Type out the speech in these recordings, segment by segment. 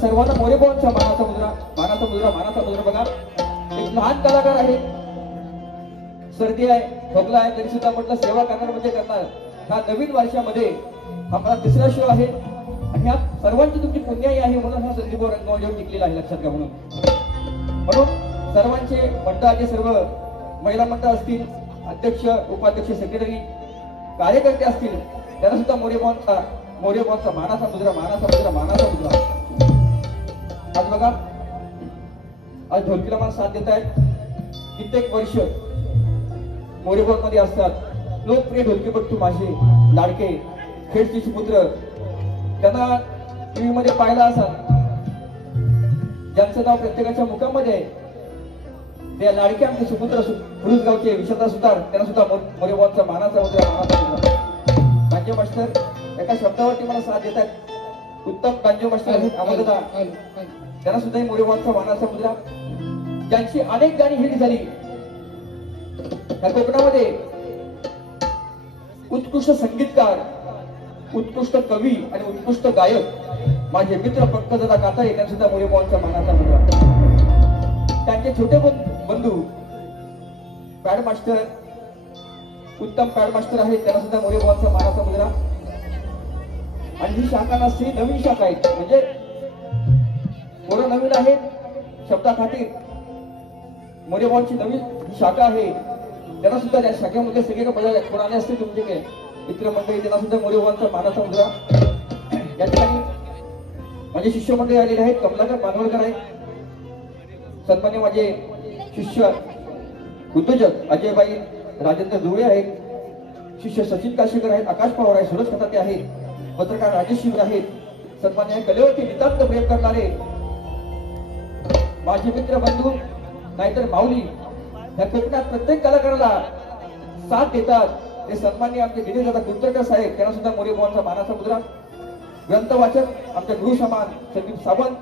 सर्वांना मोरेबाबांचा मानाचा मुद्रा मानाचा मुद्रा मानाचा मुद्रा बघा. एक लहान कलाकार आहे, सर्दी आहे, खोकला आहे, तरी सुद्धा म्हटलं सेवा करणार म्हणजे करणार. ह्या नवीन वर्षामध्ये हा माझा तिसरा शो आहे आणि ह्या सर्वांची तुमची पुण्याई आहे म्हणून हा संदीप रंगमंचावर जिंकलेला आहे, लक्षात घ्या. म्हणून सर्वांचे मंडळाचे सर्व महिला मंडळ असतील, अध्यक्ष उपाध्यक्ष सेक्रेटरी कार्यकर्ते असतील, त्यांना सुद्धा मोरेबाबांचा मानाचा मुद्रा मानाचा मुद्रा मानाचा मुद्रा. आज बघा, आज ढोलकीला मला साथ देत आहेत. कित्येक वर्ष मोरेबाबा मध्ये असतात. लोकप्रिय ढोलकीपट्टू माझे लाडके खेडचे सुपुत्र, त्यांना टीव्ही मध्ये पाहिला असाल, ज्यांचं नाव प्रत्येकाच्या मुखामध्ये आहे. त्या लाडके आमचे सुपुत्र खुरुस गावचे विशालदा सुतार, त्यांना सुद्धा मोरेबाबांचा मानाचा मुद्रा मानाचा मुद्रा. गांजे मास्टर एका शब्दावरती मला साथ देतात. उत्तम गांजे मास्टर आहेत अमोलदा, त्यांना सुद्धा मोरेबाबांचा मानाचा मुद्रा. ज्यांची अनेक गाणी हिट झाली त्या कोकणामध्ये, उत्कृष्ट संगीतकार, उत्कृष्ट कवी आणि उत्कृष्ट गायक माझे मित्र पंकजदा काताळे, त्यांना सुद्धा मोरेबाबांचा मानाचा मुद्रा. त्यांचे छोटे बंधू पॅड मास्टर, उत्तम पॅड मास्टर आहेत, त्यांना सुद्धा मोरेबाबांचा मानाचा मुद्रा. आणि ही शाखा नसली नवीन शाखा आहेत, म्हणजे पोरं नवीन आहेत शब्दाखातीर. मोरेबाबांची नवीन ही शाखा आहे, त्यांना सुद्धा त्या शाखेमध्ये सगळे कोणाले असते तुमचे काय मित्रमंडळी, त्यांना सुद्धा मोरेबाबांचा मानाचा मुद्रा. या ठिकाणी माझे शिष्यमंडळी आलेले आहेत. कमलाकर पानवळकर आहेत, सन्मान्य माझे शिष्य उद्योजक अजयबाई राजेंद्र दुळे आहेत, शिष्य सचिन काशीकर आहेत, आकाश पवार आहेत, सुरज खताते आहेत, पत्रकार राजेश शिवर आहेत, सन्मान्य कलेवरती नितांत प्रेम करणारे माझे मित्र बंधू नाहीतर माऊली, या कोकणात प्रत्येक कलाकाराला साथ देतात ते सन्मान्य आमचे दिनेशदादा कुलकर्णी साहेब, त्यांना सुद्धा मोरेबाबांचा मानाचा मुद्रा. ग्रंथ वाचक आमच्या गुरु समान संदीप सावंत,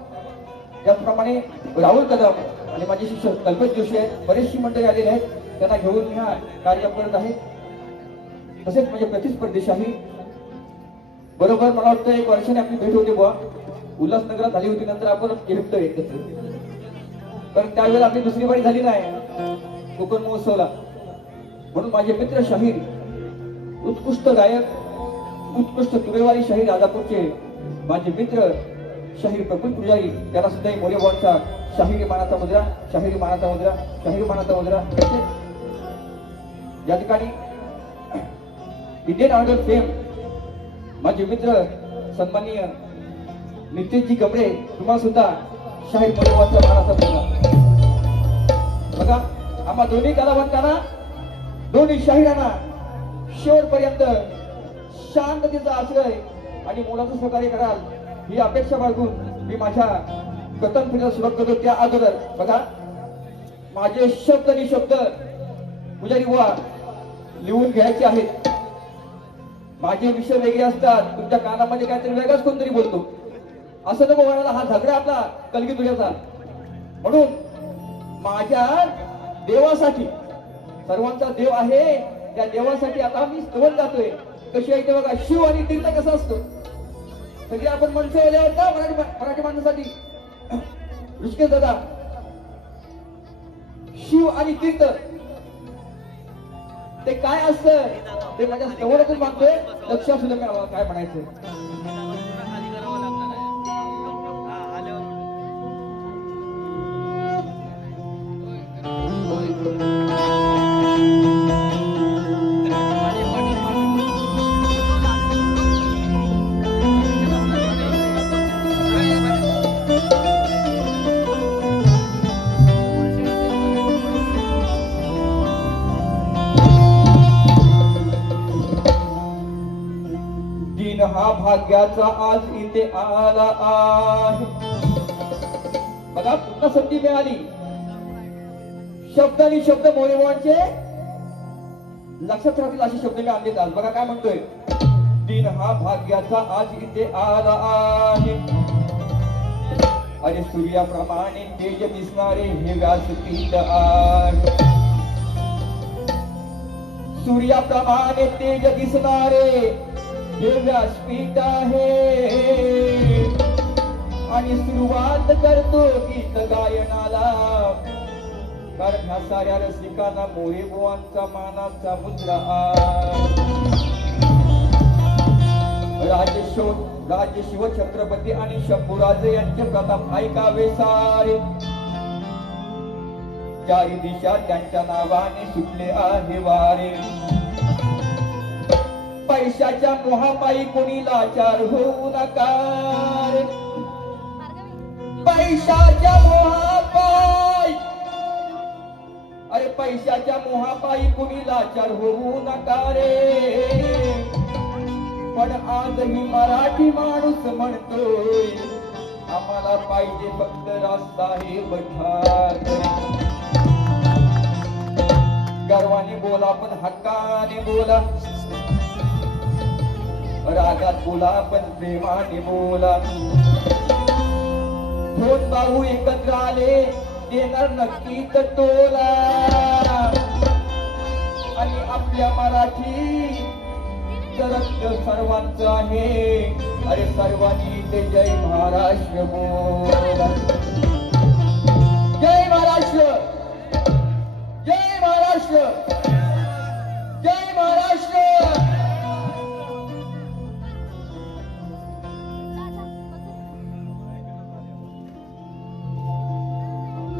त्याचप्रमाणे राहुल कदम आणि माझे शिष्य कल्पेश जोशी आहेत. बरेचशी मंडळी आलेले आहेत, त्यांना घेऊन ह्या कार्यक्रम करत आहे. तसेच म्हणजे प्रतिस्पर्धीशाही बरोबर मला वाटतं एक वर्षाने आपली भेट होती बुवा, उल्हासनगरात झाली होती. नंतर आपण एकत्र एकत्र, कारण त्यावेळेला आपली दुसरी बारी झाली नाही कोकण महोत्सवला. म्हणून माझे मित्र शाहीर, उत्कृष्ट गायक, उत्कृष्ट तुरेवारी शाहीर राजापूरचे माझे मित्र शाहीर प्रफुल्ल पुजारी, त्यांना सुद्धा मोरेबाबांचा शाहिरी मानाचा मुद्रा शाहिरी मानाचा मुद्रा शाहिरी मानाचा मुद्रा. या ठिकाणी इंडियन आयडल फेम माझे मित्र सन्माननीय नितेशजी गमरे, तुम्हाला सुद्धा शाहीर मोरेबाबांचा मानाचा मुद्रा. बघा, आम्हा दोन्ही कलावंतांना, दोन्ही शाहिरांना शेवटपर्यंत शांततेचा आश्रय आणि मोलाचं सहकार्य कराल ही अपेक्षा बाळगून मी माझ्या कथन फिरत सुरुवात करतो. त्या अगोदर बघा, माझे शब्द निशब्द पुजारी बुवा लिहून घ्यायचे आहेत. माझे विषय वेगळे असतात, तुमच्या कानामध्ये काहीतरी वेगळाच कोणतरी बोलतो, असं नको म्हणाला. हा झगडा आपला कलगी तुझ्याचा. म्हणून माझ्या देवासाठी, सर्वांचा देव आहे, त्या देवासाठी आता मी स्तवन जातोय. कशी आहे ते बघा, शिव आणि तीर्थ कसं असतं. सगळे आपण माणसं आले आहेत का मराठी माणसासाठी. ऋषिकेश दादा, शिव आणि तीर्थ ते काय असतं ते माझ्या स्तवनातून मागतोय. लक्ष असू द्या काय म्हणायचं. हा भाग्याचा आज इथे आला आहे. बघा, पुन्हा संधी मिळाली. शब्द आणि शब्द मोरेबाबांचे लक्षात राहतील असे शब्द मी आणले आज. बघा काय म्हणतोय, दिन हा भाग्याचा आज इथे आला आहे. अरे सूर्याप्रमाणे तेज दिसणारे हे व्यासपीठ आहे. सूर्याप्रमाणे तेज दिसणारे हे व्यासपीठ आहे. आणि सुरुवात करतो गीत गायनाला, कारण ह्या साऱ्या रसिकांना मोरे बुवांचा मानाचा मुद्रा राजे शिवछत्रपती आणि शंभूराजे यांचे प्रताप ऐकावे सारे, चारी दिशा त्यांच्या नावाने सुटले आहे वारे. पैशाच्या मोहापायी कोणी लाचार होऊ नका रे, पैशाच्या मोहापायी, अरे पैशाच्या मोहापायी कोणी लाचार होऊ नका रे. पण आजही मराठी माणूस म्हणतोय आम्हाला पाहिजे फक्त राजसाहेब ठाकरे. गर्वाने बोला पण हक्काने बोला, रागात बोला पण प्रेमाने बोला. दोन भाऊ एकत्र आले देणार नक्कीच टोला, आणि आपल्या मराठी रक्त सर्वांचं आहे. अरे सर्वांनी ते जय महाराष्ट्र बोला. जय महाराष्ट्र, जय महाराष्ट्र, जय महाराष्ट्र.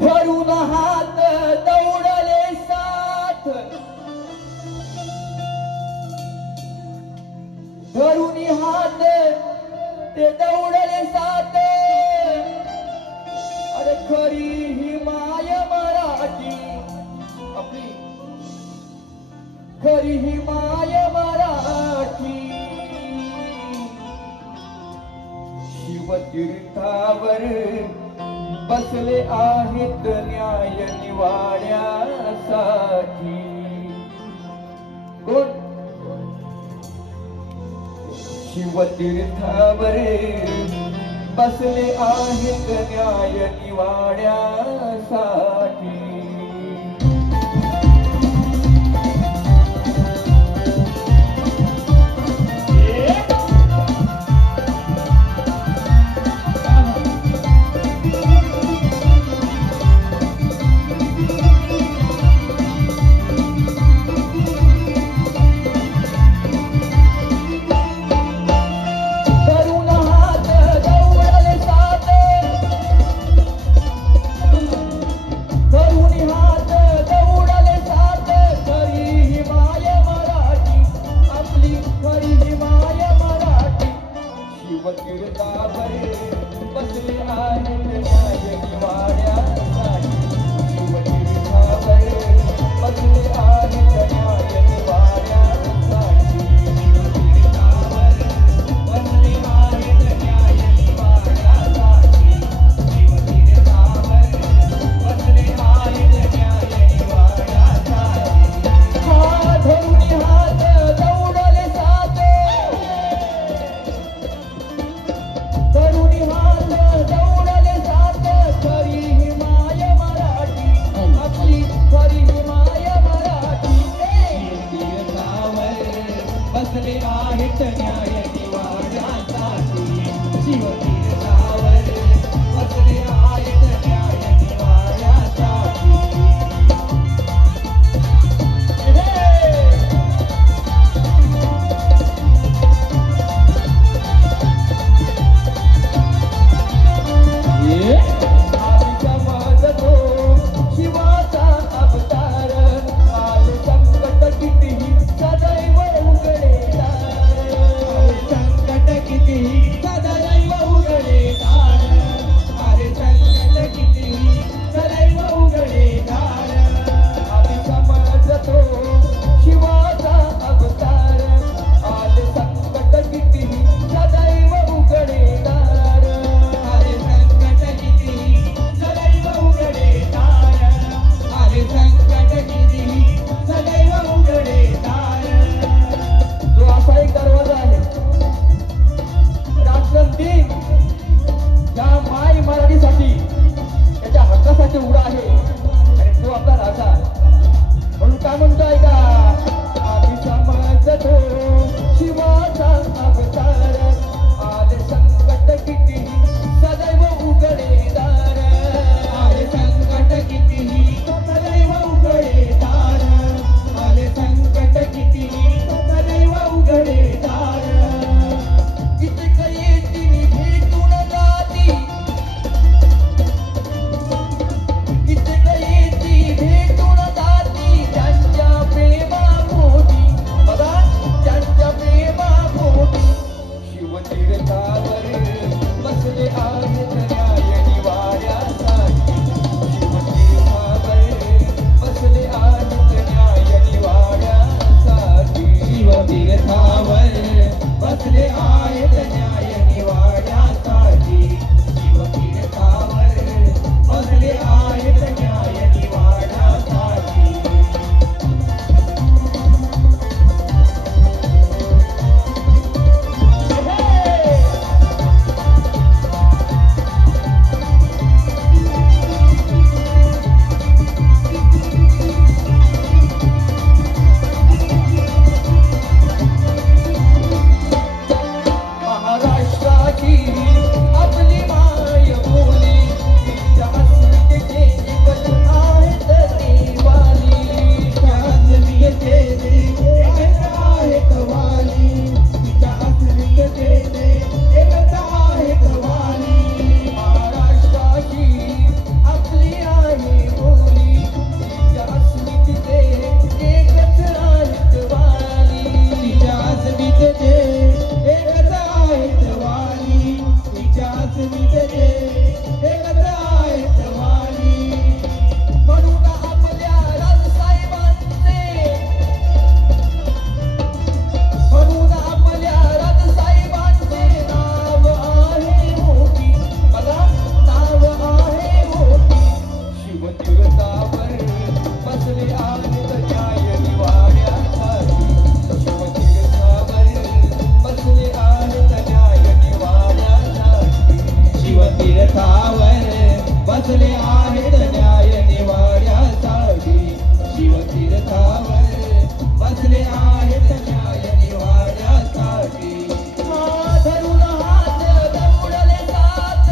धरून हात दौडले साथ, धरून हात ते दौडले साथ. अरे खरी ही माय मराठी आपली, खरी ही माय मराठी. शिवतीर्थावर बसले आहेत न्याय निवाड्यासाठी. कोण? शिवतीर्थावर बसले आहेत न्याय निवाड्यासाठी. कितीही सदैव उघडे दार आले संकट कितीही सदैव उघडे दार कितक येतील भेटून जाती कितक येती भेटून जाती त्यांच्या प्रेमापोटी बघा त्यांच्या प्रेमापोटी शिवतीर्थावर बसले आहेत न्याय निवाड्यासाठी शिवतीर्थावर बसले आहेत न्याय निवाड्यासाठी शिवतीर्थावर बसले आहेत न्याय निवाड्यासाठी शिवतीर्थावर बसले आहेत न्याय निवाड्यासाठी महाराष्ट्राची आपली माय बोली तिच्या अस्मितेचे एकच आहेत देवाली तिच्या अस्मितेचे एकच आहेत वाली तिच्या अस्मितेचे एकच आहेत वाली महाराष्ट्राची आपली आहे बोली तिच्या अस्मितेचे एकच आहेत वाली तिच्या अस्मितेचे एकच आहेत वाली तिच्या अस्मितेचे एकच आहेत वाली म्हणून आपल्या राजसाहेबांचे म्हणून आपल्या राजसाहेबांचे नाव आहे मोठी बघा नाव आहे मोठी शिवतीर्थावर बसले आहेत न्याय निवाड्यासाठी शिवतीर्थावर बसले आहेत न्याय निवाड्यासाठी शिवतीर्थावर बसले आहेत न्याय निवाड्यासाठी शिवतीर्थावर बसले आहेत न्याय निवाड्यासाठी धरून हात दौडले साथ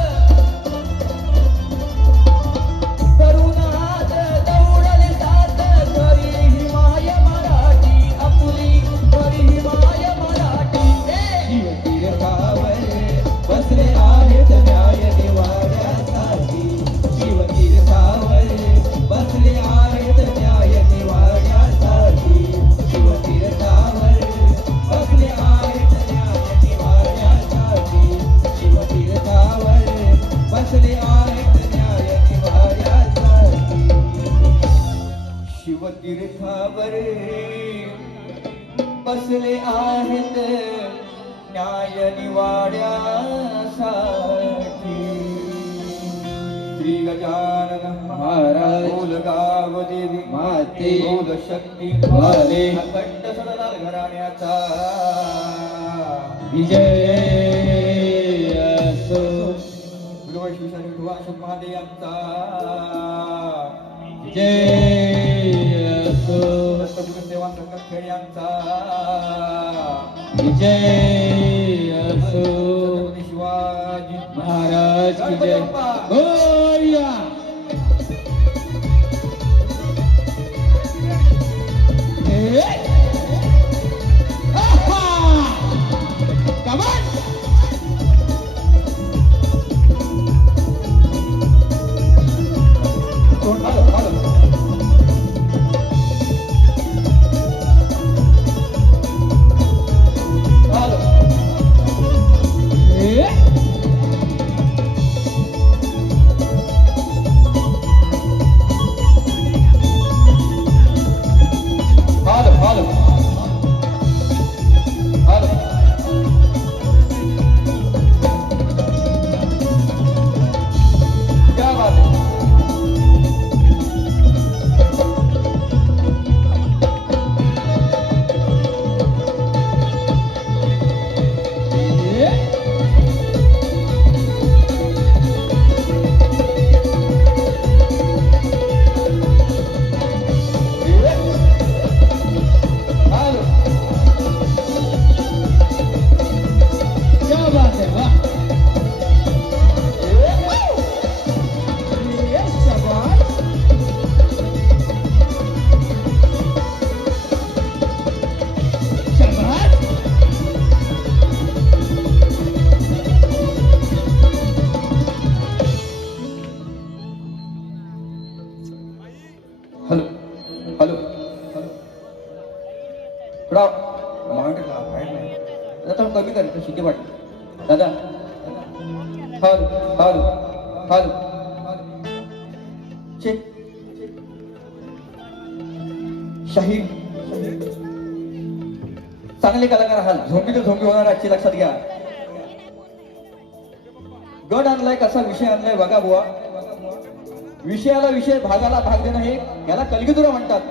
धरून हात दौडले साथ खरी ही माय मराठी आपली खरी ही माय मराठी शिवतीर्थावर बसले आहेत न्याय निवाड्यासाठी शिवतीर्थावर बसले आहेत न्याय निवाड्यासाठी शिवतीर्थावर बसले आहेत न्याय निवाड्यासाठी शिवतीर्थावर बसले आहेत न्याय निवाड्यासाठी शिवतीर्थावर बसले आहेत न्याय निवाड्यासाठी श्री गजानन महाराज बोल गाव देवी माते बोल शक्ती भले अखंड सदलाल घराण्याचा विजय असो गुरुवैश्विशाने विश्वास महादेव यांचा विजय असो दत्तगुरु सेवा संघ खेळ यांचा विजय असो छत्रपती शिवाजी महाराज की जय गोया Follow. कर शिंदे पाटील. दादा हल हल हल चेक शाहीर चांगले कलाकार आहात. झोंबी तर झोंबी होणार आजची, लक्षात घ्या. गण आणलाय, कसा विषय आणलाय बघा बुवा. विषयाला विषय, भागाला भाग देणं, हे याला कलगीतुरा म्हणतात.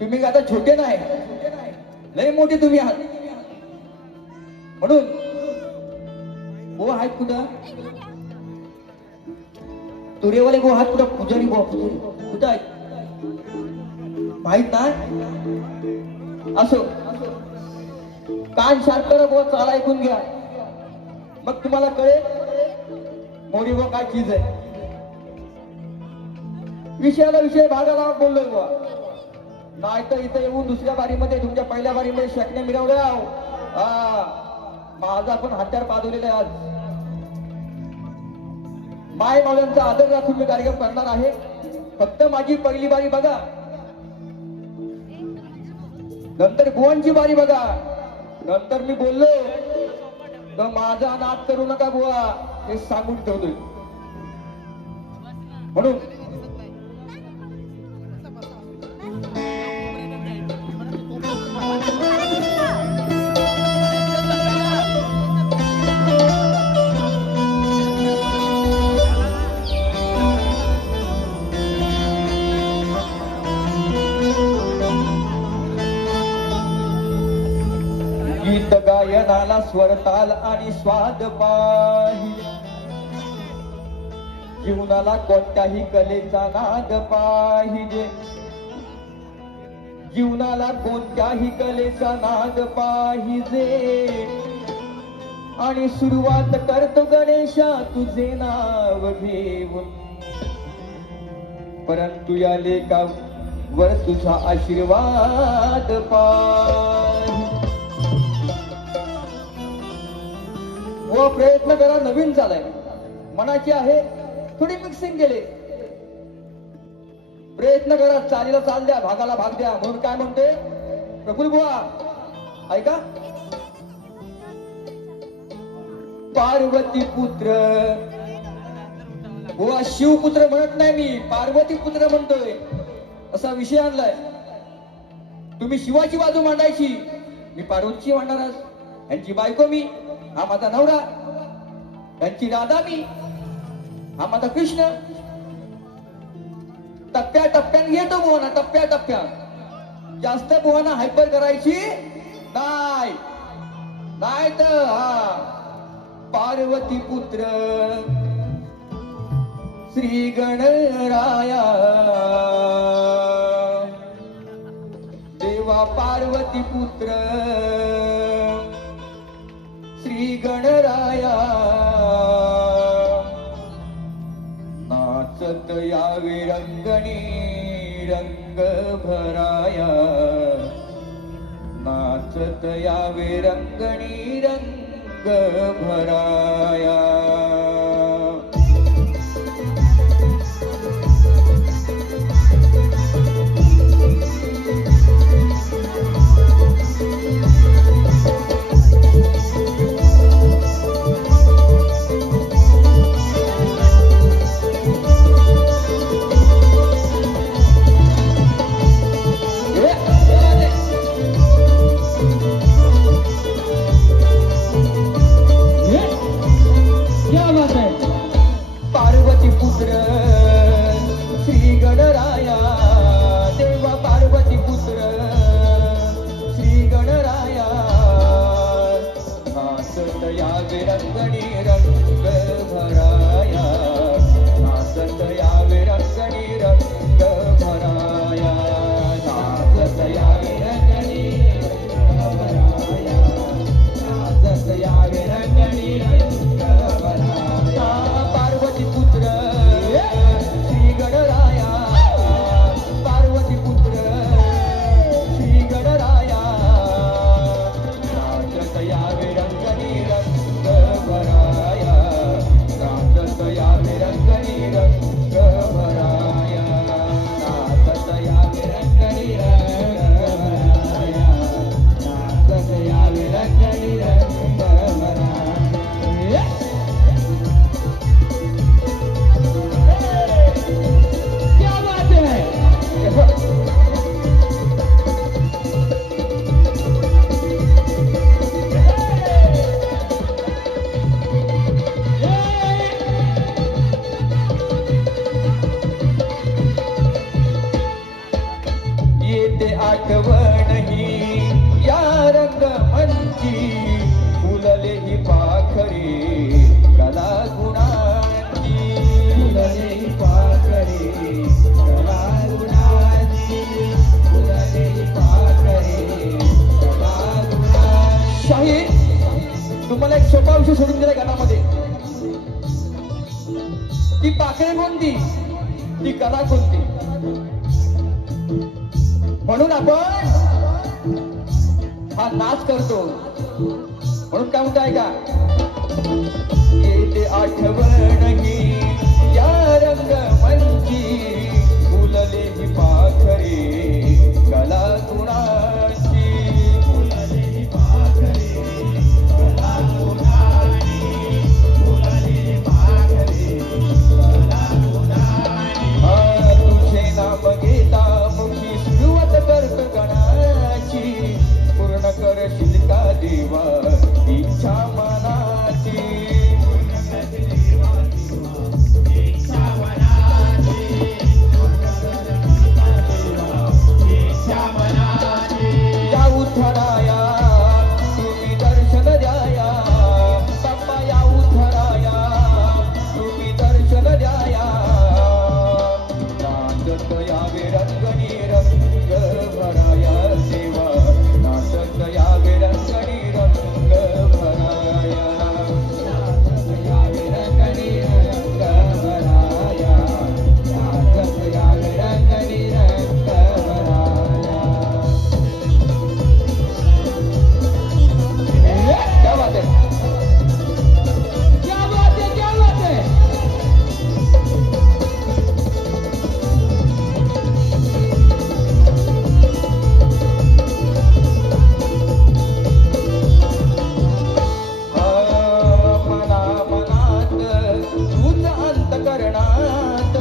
तुम्ही आता छोटे नाही, लय मोठे तुम्ही आहात. म्हणून बुवा आहेत कुठं, तुरेवाले बुवा आहात कुठं, पुजारी बुवा कुठं आहेत माहित नाही. असो, कान शार्प करा बुवा, चाल ऐकून घ्या, मग तुम्हाला कळेल मोडी बुवा काय चीज आहे. विषयाला विषय, भागाला बोललोय बुवा. नाही तर इथं येऊन दुसऱ्या बारीमध्ये, तुमच्या पहिल्या बारीमध्ये शकणे मिळवले. माझा पण हत्यार पादवलेला आहे आज. माय मावल्यांचा आदर राखून मी कार्यक्रम करणार आहे. फक्त माझी पहिली बारी बघा, नंतर बुवांची बारी बघा. नंतर मी बोललो तर माझा नाद करू नका बुवा, हे सांगून ठेवतोय. म्हणून गीत गायनाला स्वर ताल आणि स्वाद पाहिजे. जीवनाला कोणत्याही कलेचा नाद पाहिजे. जीवनाला कोणत्याही कलेचा नाद पाहिजे. आणि सुरुवात करतो गणेशा तुझे नाव घेऊन. परंतु या लेखावर तुझा आशीर्वाद पाहिजे. व प्रयत्न करा, नवीन चालाय, मनाची आहे, थोडी मिक्सिंग केले. प्रयत्न करा, चालीला चाल द्या, भागाला भाग द्या. म्हणून काय म्हणते प्रफुल्ल बुवा, ऐका. पार्वती पुत्र बुवा, शिवपुत्र म्हणत नाही मी, पार्वती पुत्र म्हणतोय. असा विषय आणलाय. तुम्ही शिवाची बाजू मांडायची, मी पार्वतीची मांडणार. यांची बायको मी, हा माझा नवरा. यांची राधा मी, हा माझा कृष्ण. टप्प्या टप्प्याने येतो बुवाना, टप्प्या टप्प्यात. जास्त बुवाना हायपर करायची नाही, नाही तर हा पार्वती पुत्र श्री गणराया. देवा पार्वती पुत्र श्री गणराया. नाचत यावे रंगणी रंग भराया. नाचत यावे रंगणी रंग भराया. ती पाखरे कोणती, ती कला कोणती. म्हणून आपण हा नाच करतो. म्हणून काय म्हणताय का, येते आठवण ही या रंगमंची, फुलले ही पाखरे कला गुणाची. फुलले ही पाखरे कला गुणाची, फुलले ही पाखरे कला गुणाची. तुझे नाम घेता मुखी सुरुवात करतो गणाची, पूर्ण करशील का देवा इच्छा मनाची. या उद्धराया तुम्ही दर्शन द्याया, बाप्पा या उद्धराया तुम्ही दर्शन द्याया. नाचत यावे रंगणी रंग भराया देवा, नाचत यावे रंगणी रंग भराया. नाचत यावे रंगणी रंग भराया, नाचत यावे रंगणी रंग भराया. क्या बात है, क्या बात है, क्या बात है. मना मनात तूच अंतकरणात,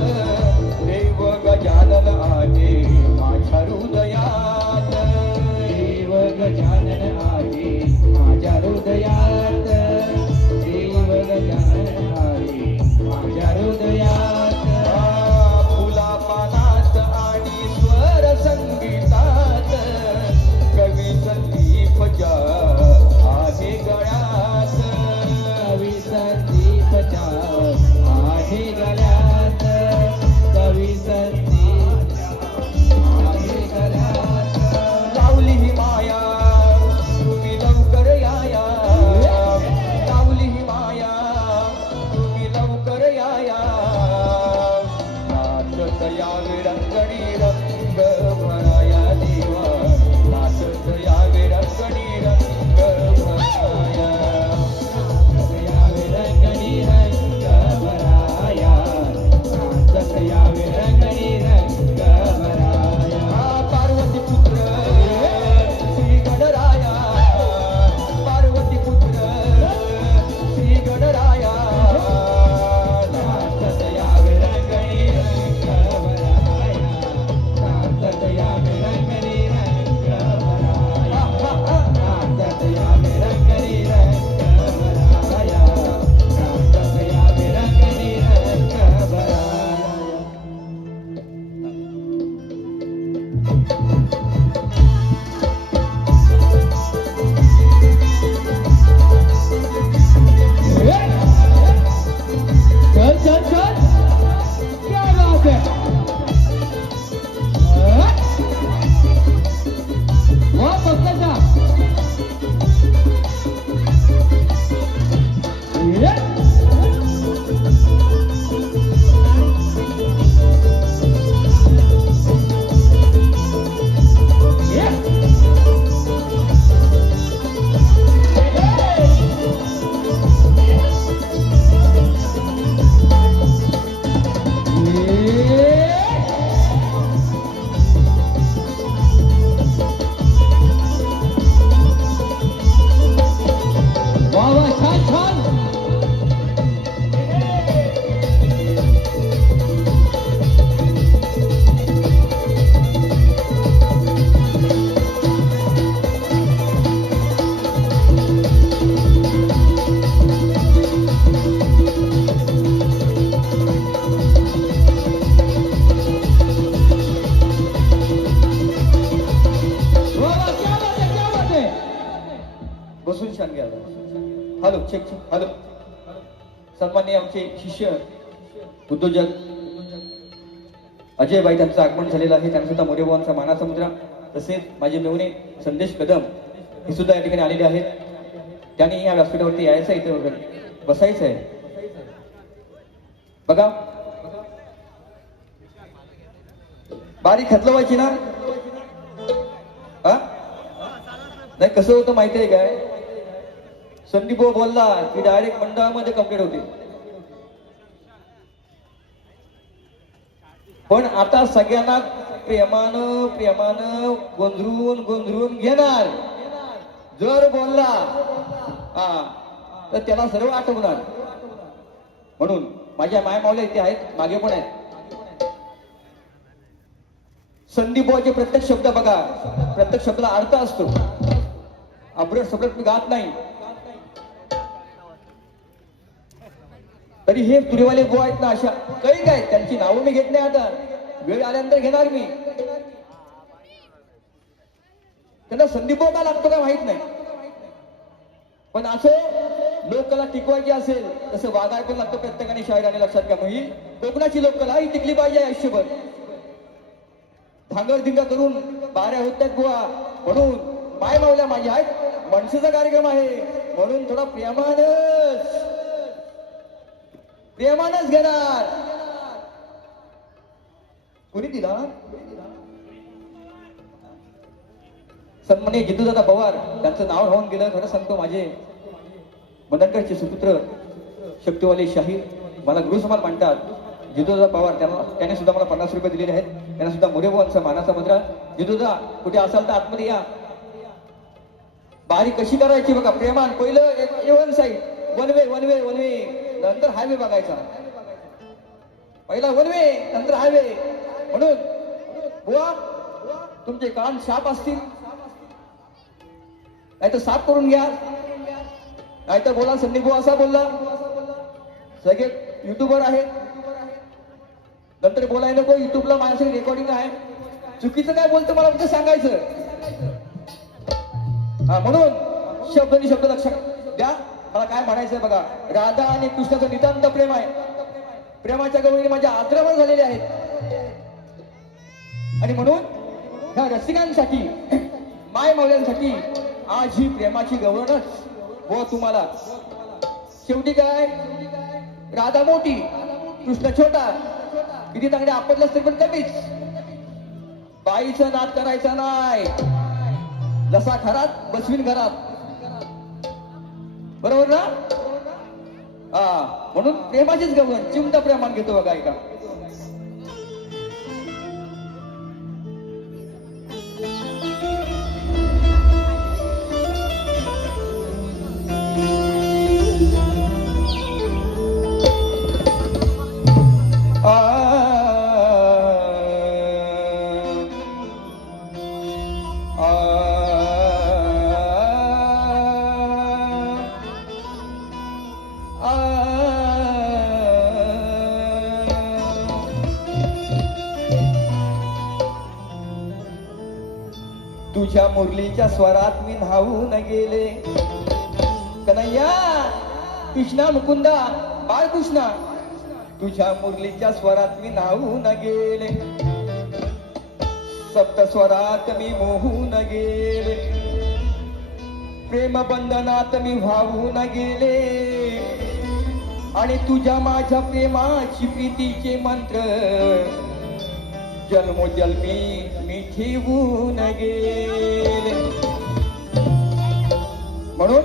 देव गजानन आहे माझ्या हृदयात. देव गजानन आहे माझ्या हृदयात, देव गजानन आहे माझ्या हृदयात. फुला पानात आणि स्वर संगीतात, कवी संदीपच्या आहे गळ्यात. कवी संदीपच्या आहे गळ्यात, कवी संदीपच्या आहे गळ्यात. लावली ही माया तुम्ही लवकर याया, लावली ही माया तुम्ही लवकर याया. नाचत यावे रंगणी रंग भराया देवा, नाचत यावे रंगणी रंग भराया. नाचत यावे रंगणी रंग भराया, नाचत यावे रंगणी रंग भराया. पार्वती पुत्र श्री गणराया, पार्वती पुत्र श्री गणराया. नाचत यावे रंगणी रंग भराया, नाचत यावे रंगणी रंग भराया. नाचत यावे रंगणी रंग भराया, नाचत यावे रंगणी रंग भराया. चल चल चल, क्या बात है. वाह पक्का. वाह वाह, छान छान. बसून छान घ्या. Hello check check. हॅलो. सन्माननीय आमचे शिष्य उद्योजक अजय बाई त्यांचं आगमन झालेलं आहे. त्यांना सुद्धा मोरेबाबांचा मानाचा मुद्रा, तसेच माझे मेवणे संदेश कदम हे सुद्धा या ठिकाणी आलेले आहेत. त्यांनी या व्यासपीठावरती यायचं, इथे वगैरे बसायचं आहे. बघा बारीक खतलवायची ना. हा नाही कसं होतं माहिती आहे काय, संदीप भाऊ बोलला की डायरेक्ट मंडळामध्ये कंप्लीट होते. पण आता सगळ्यांना प्रेमानं प्रेमानं गोंधळून गोंधळून घेणार. जर बोलला हा तर त्याला सर्व आठवणार. म्हणून माझ्या माय मावल्या इथे आहेत, मागे पण आहेत. संदीप भाऊचे प्रत्येक शब्द बघा, प्रत्येक शब्दाला अर्थ असतो. अब्रट सब्रट मी गात नाही. तरी हे तुरेवाले बुवा आहेत ना, अशा काही काय त्यांची नावं मी घेत नाही. आता वेळ आल्यानंतर घेणार मी. त्यांना संदीप भाऊ का लागतो का माहित नाही, पण असं लोककला टिकवायची असेल तसं वागाय पण लागतं प्रत्येकाने शायराने. लक्षात घ्या. ही कोकणाची लोककला ही टिकली पाहिजे आयुष्यभर. धांगडधिंगा करून बाऱ्या होत नाहीत बुवा. म्हणून माय मावल्या माझ्या आहेत, मनसेचा कार्यक्रम आहे म्हणून थोडा प्रेमानच घेणार. कोणी दिला सन्माननीय जितूदादा पवार, त्यांचं नाव राहून गेलं. खरं सांगतो माझे मदनकरचे सुपुत्र शक्तीवाले शाहीर मला गुरुसमान मानतात. जितूदादा पवार त्याने सुद्धा मला 50 रुपये दिलेले आहेत. त्यांना सुद्धा मोरेभावांचा मानाचा मुद्रा. जितूदा कुठे असाल तर आतमध्ये या. बारी कशी करायची बघा, प्रेमान. पहिलं वन साईड वन वे नंतर हायवे बघायचा. पहिला वन वे नंतर हायवे. म्हणून बुवा तुमचे कान शाप असतील नाही तर साफ करून घ्या. नाही तर बोला संदीप भाऊ असा बोलला. सगळे युट्यूबर आहेत, नंतर बोलाय नको. युट्यूबला माझ्यासाठी रेकॉर्डिंग आहे. चुकीचं काय बोलतो मला म्हणजे सांगायचं. हा म्हणून शब्द लक्षात द्या. मला काय म्हणायचंय बघा, राधा आणि कृष्णाचं नितांत प्रेम आहे. प्रेमाच्या गवळणी माझ्या आद्रवर झालेल्या आहेत. आणि म्हणून ह्या रसिकांसाठी माय मावल्यांसाठी आज ही प्रेमाची गवळणच व तुम्हाला. शेवटी काय, राधा मोठी कृष्ण छोटा. किती चांगले आपटलं तरी पण कमीच. बाईचं नाद करायचा नाही. जसा घरात बसवीन घरात. बरोबर ना. हा म्हणून प्रेमाचीच गवळण चिमट प्रेमान घेतो बघा ऐका. तुझ्या मुरलीच्या स्वरात मी न्हावून गेले. कन्हैया कृष्णा मुकुंदा बाळकृष्णा, तुझ्या मुरलीच्या स्वरात मी न्हावून गेले. सप्त स्वरात मी मोहून गेले. प्रेम बंधनात मी व्हावून गेले. आणि तुझ्या माझ्या प्रेमाची प्रीतीचे मंत्र जन्मोजन्मी मी ठेवून गेले. म्हणून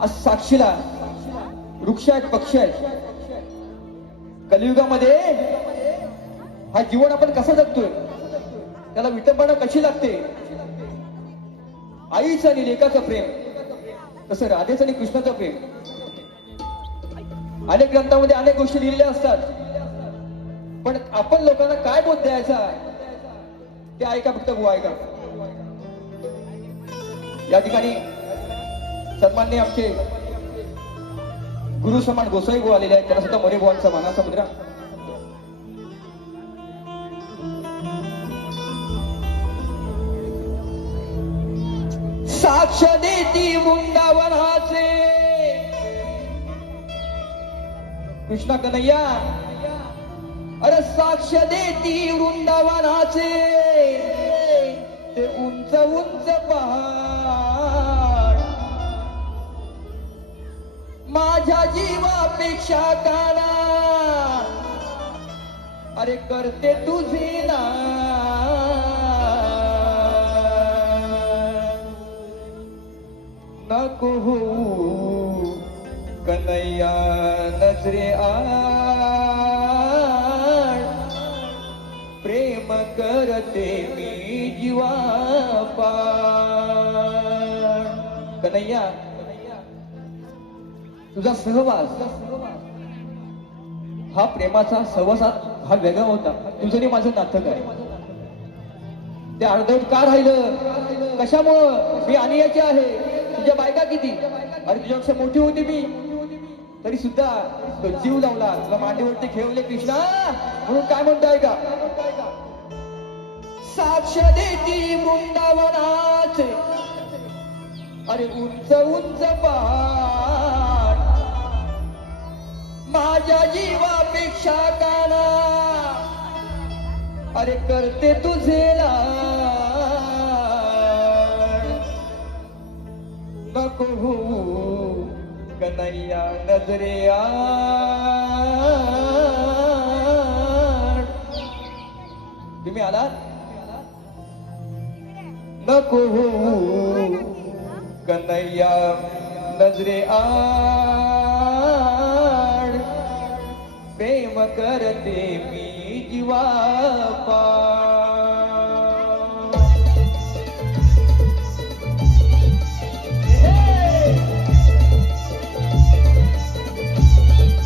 आज साक्षीला वृक्ष आहेत, पक्ष आहेत. कलियुगामध्ये हा जीवन आपण कसा जगतोय, त्याला विटंबना कशी लागते. आईचं आणि लेकाचं प्रेम, तसं राधेचं आणि कृष्णाचं प्रेम. अनेक ग्रंथामध्ये अनेक गोष्टी लिहिलेल्या असतात, पण आपण लोकांना काय बोध द्यायचा ते ऐका. फक्त बुवा ऐका. या ठिकाणी सन्माननीय आमचे गुरु समान गोसाई बुवा आलेले आहेत. त्यांना सुद्धा मोरे बुवांचा मानाचा मुद्रा. साक्ष देती वृंदावनाचे कृष्णा कन्हैया. अरे साक्ष देती वृंदावनाचे ते उंच उंच पहाड. माझ्या जीवापेक्षा काना अरे करते तुझे ना नको हो कन्हैया नजरे आड प्रेम करते मी जीवापाड कन्हैया तुझा सहवास हा प्रेमाचा सहवासात हा वेगळा होता. तुझं आणि माझं नातं काय ते अर्धवट का राहिलं कशामुळं? मी अनियाची आहे. तुझ्या बायका किती? अरे तुझ्यापेक्षा मोठी होती मी तरी सुद्धा तो जीव लावला तुला मांडीवरती खेळवले कृष्णा म्हणून काय म्हणताय का? साक्ष देती वृंदावनाचे अरे उंच उंच पहाड माझ्या जीवापेक्षा काना अरे करते तुझे लाड नको हो कन्हैया नजरे आड तुम्ही आलात नको हो कन्हैया नजरे आड प्रेम करते मी जीवापाड.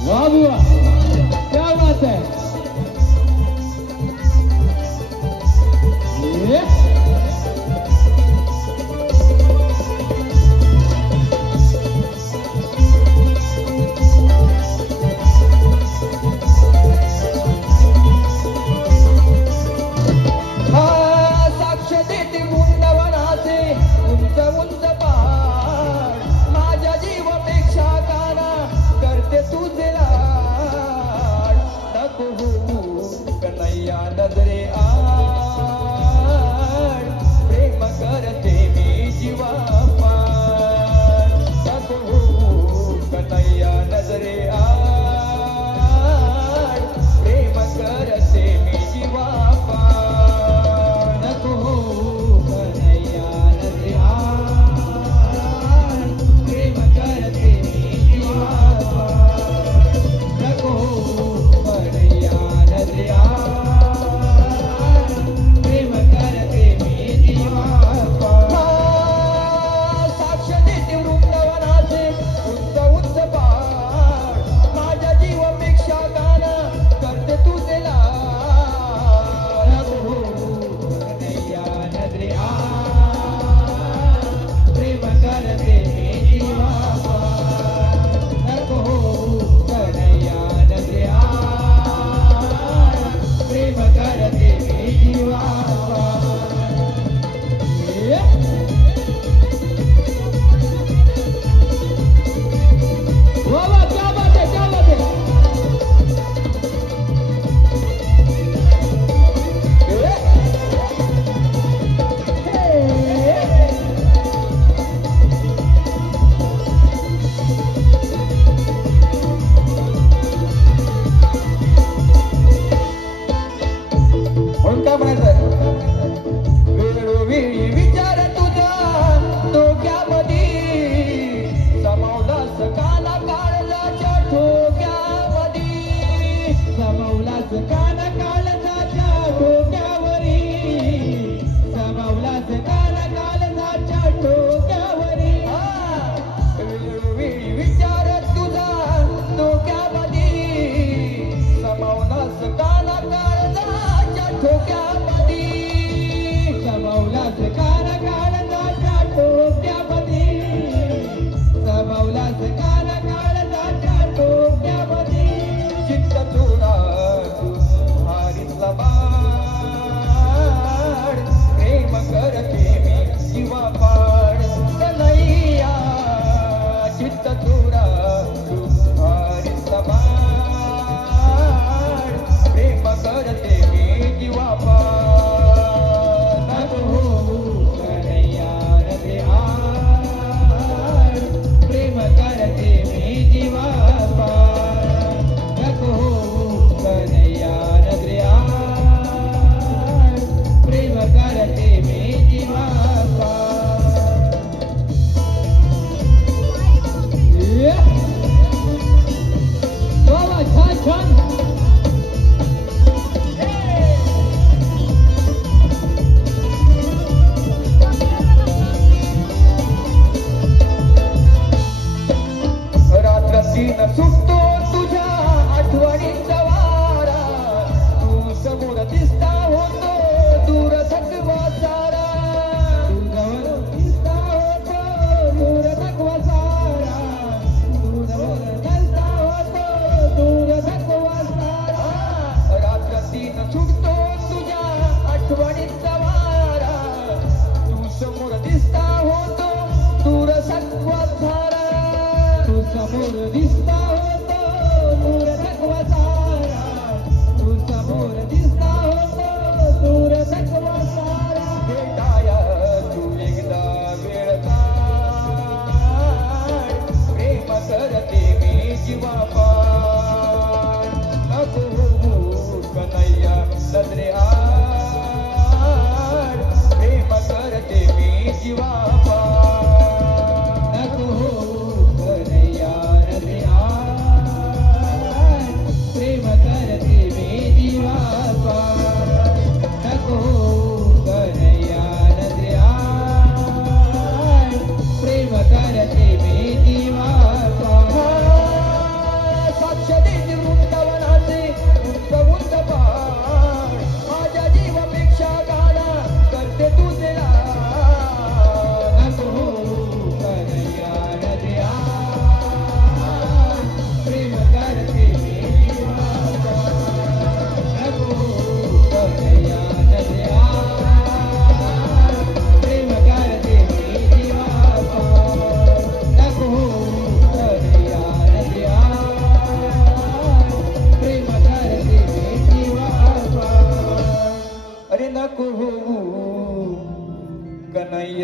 वाह बुआ क्या बात है. ये माझ्या जीवापेक्षा काना करते तुझे लाड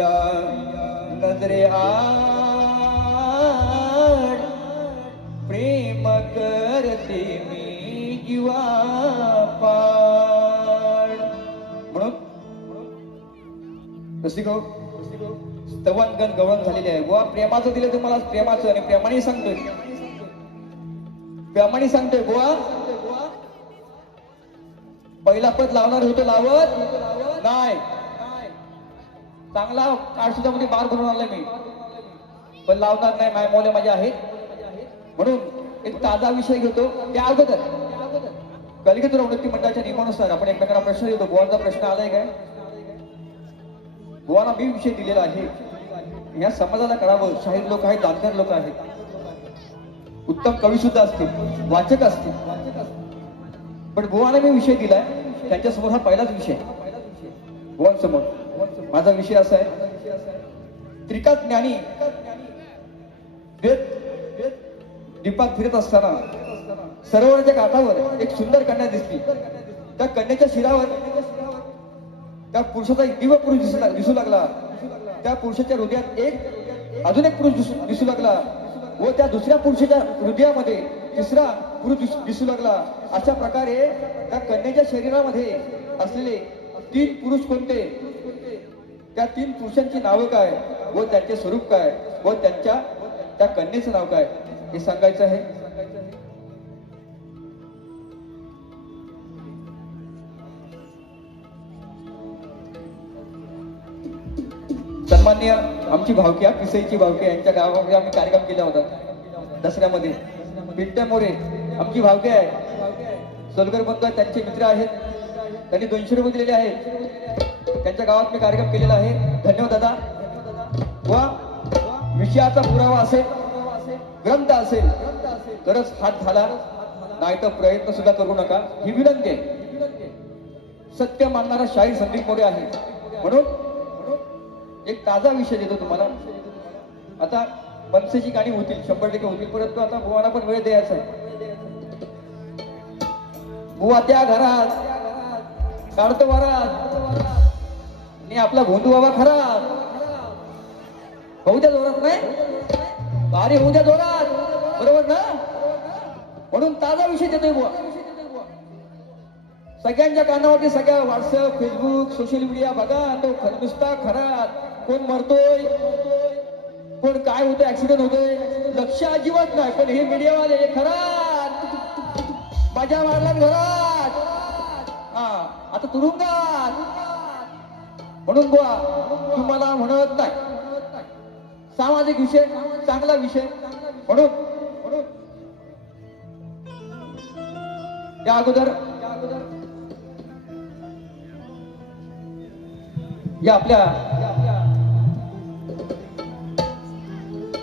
तुझ्या नजरे आड प्रेम करते मी जीवा पाड. म्हणून कशी गो स्तवनगण गवळण झालेली आहे. बुवा प्रेमाचं दिलं तुम्हाला प्रेमाचं आणि प्रेमाने सांगतोय बुवा पहिला पद लावणार होतो लावत नाही. चांगला काळसुद्धा मध्ये बार भरून आणलाय मी पण लावणार नाही. माय मौले माझे आहेत म्हणून एक ताजा विषय घेतो. त्या अगोदर कलिकेतूर अवनती मंडळाच्या नियमानुसार आपण एकमेकांना प्रश्न देतो. बुवांचा प्रश्न आलाय काय? बुवांना मी विषय दिलेला आहे. या समाजाला कळावं. शाहीर लोक आहेत, जाणकार लोक आहेत, उत्तम कवी सुद्धा असतील, वाचक असतील, पण बुवांना मी विषय दिलाय. त्यांच्यासमोर हा पहिलाच विषय बुवांसमोर. माझा विषय असा आहे, त्रिकाल ज्ञानी दीपात फिरत असताना सरोवराच्या काठावर एक सुंदर कन्या दिसली. त्या कन्याच्या शिरावर त्या पुरुषाचा एक दिव्य पुरुष दिसू लागला. त्या पुरुषाच्या हृदयात अजून एक पुरुष दिसू लागला व त्या दुसऱ्या पुरुषाच्या हृदयामध्ये तिसरा पुरुष दिसू लागला. अशा प्रकारे त्या कन्याच्या शरीरामध्ये असलेले 3 पुरुष कोणते, त्या 3 पुरुषांची नावं काय व त्यांचे स्वरूप काय व त्या कन्येचं नाव काय हे सांगायचं आहे. सन्माननीय आमची भावकी पिसईची भावकी यांच्या गावामध्ये आम्ही कार्यक्रम केला होता दसऱ्यामध्ये. पिंट्या मोरे आमची भावकी आहे, सोलकर बंधू त्यांचे मित्र आहेत. त्यांनी 200 रुपये दिलेले आहेत. त्यांच्या गावात मी कार्यक्रम केलेला आहे. धन्यवाद दादा. व विषयाचा पुरावा असेल, ग्रंथ असेल तरच हात घाला, नाही तर प्रयत्न सुद्धा करू नका ही विनंती आहे. सत्य मानणारा शाहीर संदीप मोरे आहे म्हणून एक ताजा विषय देतो तुम्हाला. आता मनसेची गाणी होतील, 100% होतील, परंतु आता बुवाला पण वेळ द्यायचा आहे. बुवा त्या घरात काढतो वरात आणि आपला भोंदू बाबा खरा होऊ द्या जोरात, नाही भारी होऊ द्या जोरात, बरोबर ना? म्हणून ताजा विषय देतोय बुवा. सगळ्यांच्या कानावरती, सगळ्या व्हॉट्सअप, फेसबुक, सोशल मीडिया बघा. तो नुसता खरा कोण मरतोय, कोण काय होतंय, ऍक्सिडेंट होतोय, लक्ष अजिबात नाही. पण हे मीडियावाले खरात मजा मारल्यात घरात, हा आता तुरुंगात. म्हणून बुवा तुम्हाला म्हणत नाही, सामाजिक विषय चांगला विषय. म्हणून त्या अगोदर या आपल्या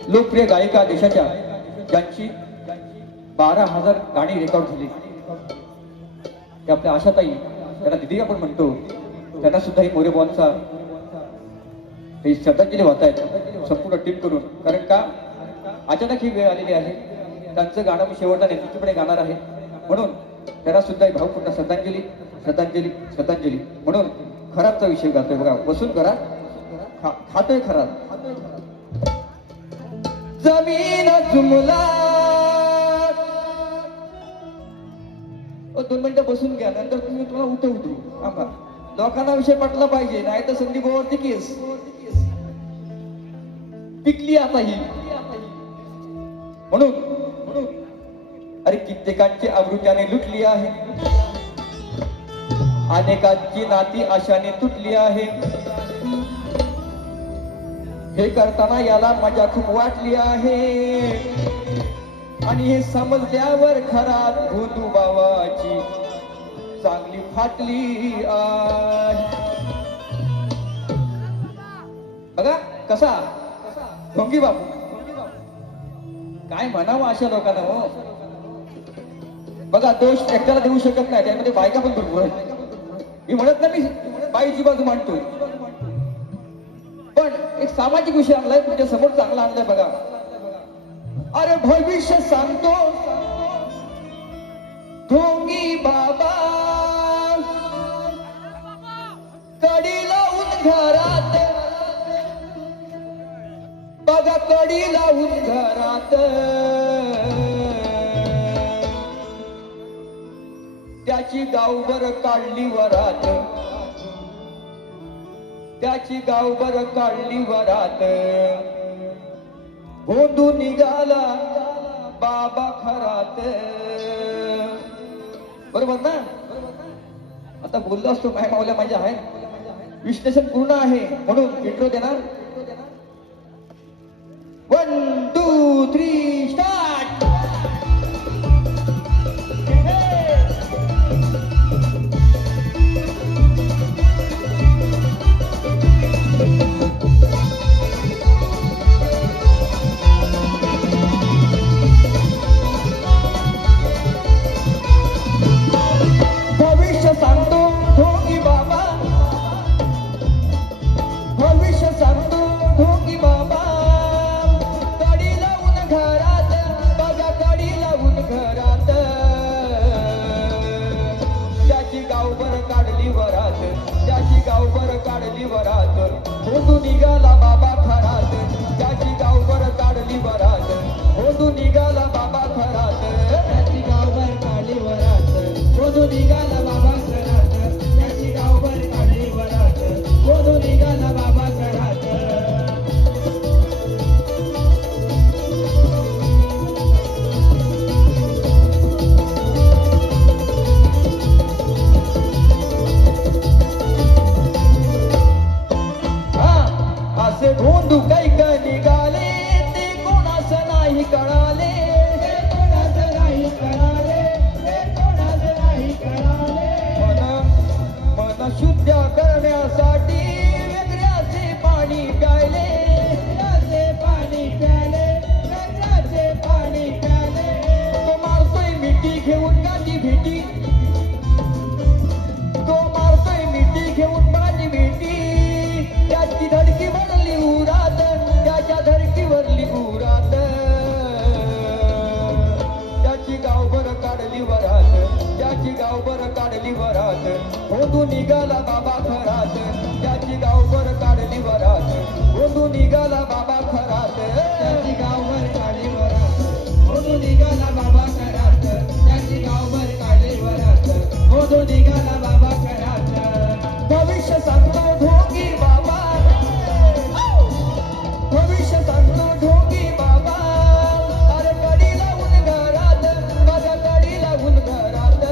लोकप्रिय गायिका देशाच्या ज्यांची 12,000 गाणी रेकॉर्ड झाली, त्या आपल्या आशाताई, त्यांना दिदी आपण म्हणतो, त्यांना सुद्धा ही मोरे बॉलचा ही श्रद्धांजली वाहत आहेत संपूर्ण टीम करून. कारण का अचानक ही वेळ आलेली आहे. त्यांचं गाणं मी शेवटला नेतृत्वपणे गाणार आहे म्हणून त्यांना सुद्धा ही भावपूर्ण श्रद्धांजली श्रद्धांजली श्रद्धांजली. म्हणून खराबचा विषय गातोय बघा, बसून करा, खातोय खराब. जमीन जुमला 2 मिनिटं बसून घ्या, नंतर तुम्ही तुम्हाला उठवतो. आम्हा लोकांना विषय पटला पाहिजे, नाही तर संदीप भाऊवरती केस पिकली आता ही. म्हणून अरे कित्येकांची आवृत्त्याने लुटली आहे, अनेकांची नाती आशाने तुटली आहे. हे करताना याला मजा खूप वाटली आहे आणि हे समजल्यावर खरात भोंदू बाबाची चांगली फाटली आहे. बघा कसा ढोंगी बापू, काय म्हणावं अशा लोकांना. हो बघा, दोष एकट्याला देऊ शकत नाही, त्यामध्ये बायका पण भरपूर आहेत. मी म्हणत नाही, मी बाईची बाजू मांडतोय, पण एक सामाजिक विषय आणलाय तुमच्या समोर, चांगला आणलाय बघा. अरे भविष्य सांगतो ढोंगी बाबा, कडी लावून घरात कडी लावून घरात त्याची गावभर काढली वरात, त्याची गावभर काढली वरात, भोंदू निघाला बाबा खरात. बरोबर ना? आता बोललो असतो काय मावल्या माझ्या आहे, विश्लेषण पूर्ण आहे म्हणून इंट्रो देणार. 1 2 3 स्टार्ट. भविष्य सांगतो ढोंगी बाबा, भविष्य सांगतो ढोंगी बाबा, कडी लावून घरात, बघा कडी लावून घरात, त्याची गावभर काढली वरात, त्याची गावभर काढली वरात, भोंदू निघाला बाबा खरात, त्याची गावभर काढली वरात, भोंदू निघाला बाबा खरात, त्याची गावभर काढली वरात, भोंदू निघाला बाबा खरात, त्याची गावभर काढली वरात, भोंदू निघाला बाबा खरात. असे भोंदू कैक निघाले, ते कोणास नाही कळाले, ते कोणास नाही कळाले, ते कोणास नाही कळाले. मन शुद्ध करण्यासाठी वेगळ्याचे पाणी प्यायले, वेगळ्याचे पाणी प्यायले, वेगळ्याचे पाणी प्यायले. तो मारतोय मिठी घेऊन गाठी भेटी, तो मारतोय मिठी घेऊन माझी भेटी, त्याची धडकी भरली उरात, त्याच्या धडकीवरली उरात, त्याची गावभर काढली वरात, त्याची गावभर काढली वरात, भोंदू निघाला बाबा खरात, त्याची गावभर काढली वरात, भोंदू निघाला बाबा खरात, त्याची गावभर काढली वरात, भोंदू निघाला बाबा खरात, त्याची गावभर काढली वरात, भोंदू निघाला बाबा खरात. भविष्य सांगतो ढोंगी बाबा, भविष्य सांगतो ढोंगी बाबा, अरे कडी लावून घरात, बघा कडी लावून घरात,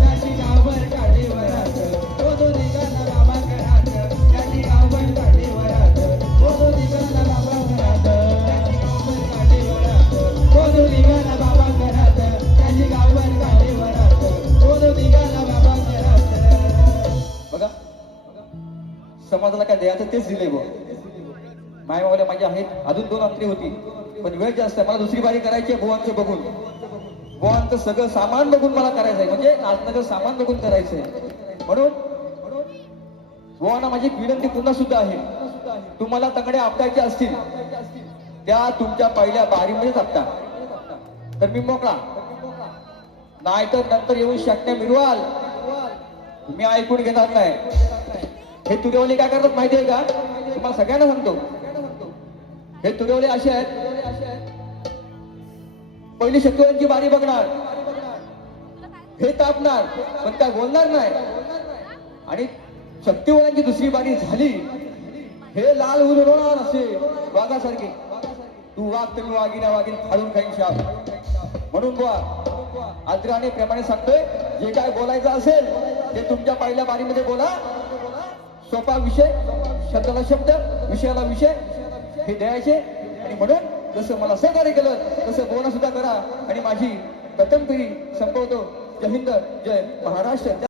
त्याची गावभर काढली वरात, भोंदू निघाला बाबा घरात, त्याची गावभर काढली वरात, भोंदू निघाला बाबा घरात, त्याची गावभर काढली वरात, भोंदू निघाला बाबा घरात, त्याची गावभर काढली वरात, भोंदू निघाला बाबा घरात. बघा समाजाला काय द्यायचं तेच दिले बुवा. माय मावल्या माझ्या आहेत, अजून 2 अंतरी होती पण वेळ जास्त आहे. मला दुसरी बारी करायची आहे बुवांचं बघून, बुवांचं सगळं सामान बघून मला करायचं आहे, म्हणजे नाचण्याचं सामान बघून करायचं आहे. म्हणून बुवांना माझी एक विनंती पुन्हा सुद्धा आहे, तुम्हाला तंगडे आपटायचे असतील त्या तुमच्या पहिल्या बारीमध्येच आपटा, तर मी मोकळा, नाहीतर नंतर येऊन शकण्या मिरवाल, मी ऐकून घेणार नाही. हे तुरेवले काय करतात माहिती आहे का, तुम्हाला सगळ्यांना सांगतो. हे तुरेवले असे आहेत, पहिली शक्तीवाल्यांची बारी बघणार, हे तापणार पण काय बोलणार नाही, आणि शक्तीवाल्यांची दुसरी बारी झाली, हे लाल होऊन रोणार असे वाघासारखे, तू वाघ तरी वाघिना वाघीन फाडून खाईन शाप. म्हणून बुवा आदराने प्रेमाने सांगतोय, जे काय बोलायचं असेल ते तुमच्या पहिल्या बारीमध्ये बोला. सोपा विषय, शब्दाला शब्द, विषयाला विषय हे द्यायचे. आणि म्हणून जसं मला सहकार्य केलं तसं बोलणं सुद्धा करा. आणि माझी प्रथम पिढी संपवतो. जय हिंद, जय महाराष्ट्र.